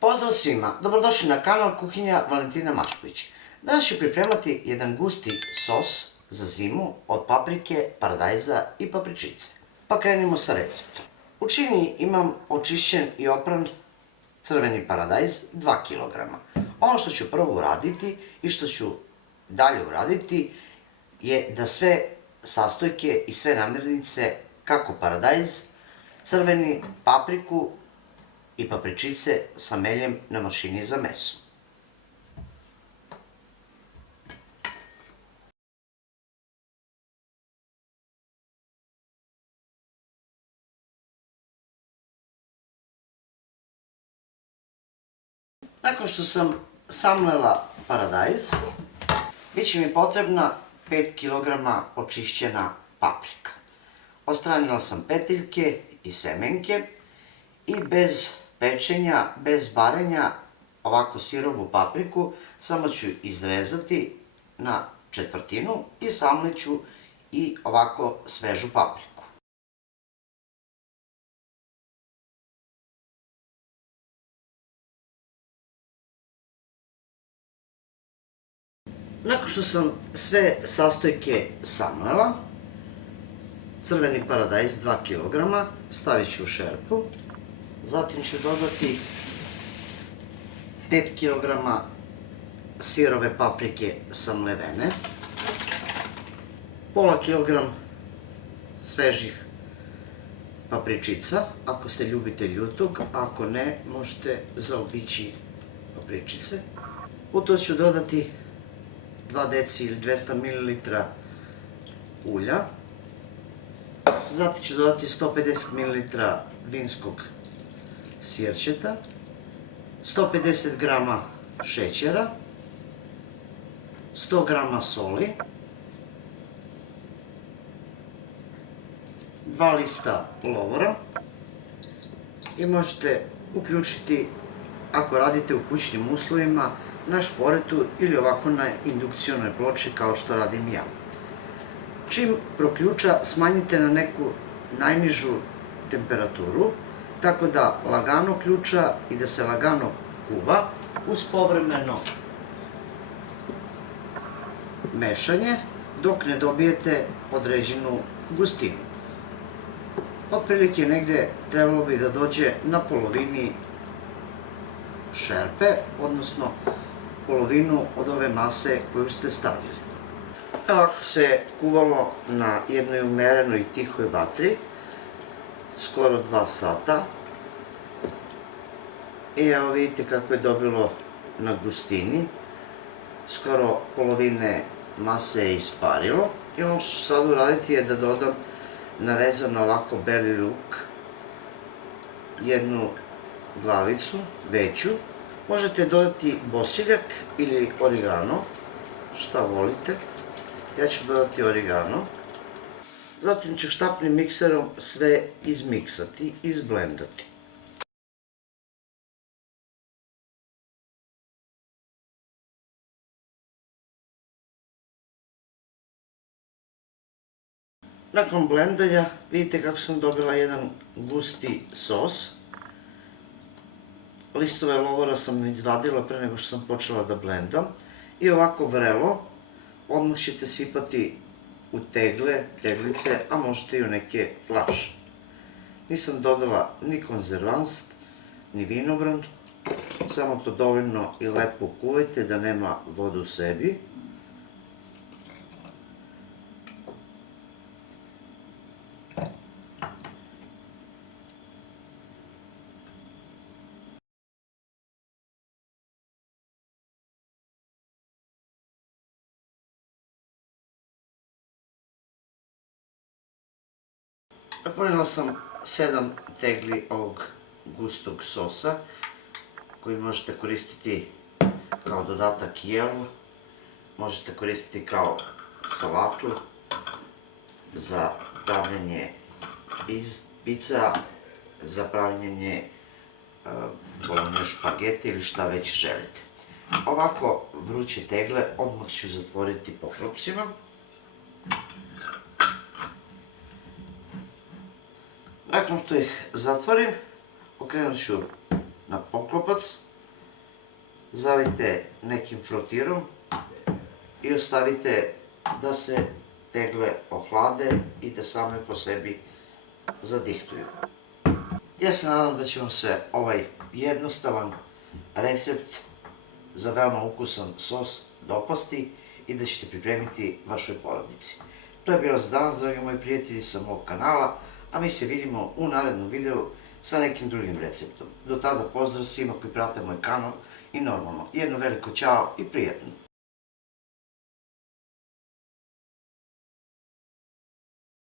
Pozdrav svima, dobrodošli na kanal Kuhinja Valentina Mašković. Danas ću pripremati jedan gusti sos za zimu od paprike, paradajza i papričice. Pa krenimo sa receptom. U čini imam očišćen i opran crveni paradajz 2 kg. Ono što ću prvo uraditi i što ću dalje uraditi je da sve sastojke i sve namirnice, kako paradajz, crveni, papriku i papričice sameljem na mašini za meso. Nakon što sam samlela paradajz, bit će mi potrebna 5 kg očišćena paprika. Odstranila sam petiljke i semenke i bez pečenja, bez barenja, ovako sirovu papriku samo ću izrezati na četvrtinu i samleću i ovako svežu papriku. Nakon što sam sve sastojke samlela, crveni paradajz 2 kg stavit ću u šerpu, zatim ću dodati 5 kg sirove paprike samlevene, pola kilogram svežih papričica, ako ste ljubitelj ljutog, ako ne, možete zaobići papričice. U to ću dodati 2 deci ili 200 ml ulja, zatim ću dodati 150 ml vinskog sirćeta, 150 g šećera, 100 g soli, 2 lista lovora i možete uključiti, ako radite u kućnim uslovima, na šporetu ili ovako na indukcionoj ploči kao što radim ja. Čim proključa, smanjite na neku najnižu temperaturu, tako da lagano ključa i da se lagano kuva uz povremeno mešanje dok ne dobijete određenu gustinu. Otprilike negde trebalo bi da dođe na polovini šerpe, odnosno polovinu od ove mase koju ste stavili. Ovako se kuvalo na jednoj umerenoj tihoj vatri skoro 2 sata i evo vidite kako je dobilo na gustini, skoro polovine mase je isparilo i ono što ću sad uraditi je da dodam narezano ovako beli luk, jednu glavicu veću. Možete dodati bosiljak ili origano, šta volite. Ja ću dodati origano. Zatim ću štapnim mikserom sve izmiksati, izblendati. Nakon blendanja vidite kako sam dobila jedan gusti sos. Listove lovora sam izvadila pre nego što sam počela da blendam i ovako vrelo odmah ćete sipati u teglice, a možete i u neke flaše. Nisam dodala ni konzervans, ni vinogran, samo to dovoljno i lepo kuvajte da nema vodu u sebi. Napunila sam 7 tegli ovog gustog sosa koji možete koristiti kao dodatak jelu, možete koristiti kao salatu za pravljenje pica, za pravljenje bolonje špagete ili šta već želite. Ovako vruće tegle odmah ću zatvoriti poklopcima. Nakon što ih zatvorim, okrenut ću na poklopac Zavijte nekim frotirom i ostavite da se tegle ohlade i da same po sebi zadihtuju. Ja se nadam da će vam se ovaj jednostavan recept za veoma ukusan sos dopasti i da ćete pripremiti vašoj porodici. To je bilo za danas, dragi moji prijatelji, sa mog kanala, a mi se vidimo u narednom videu sa nekim drugim receptom. Do tada pozdrav svima koji prate moj kanal i normalno jedno veliko ćao i prijatno!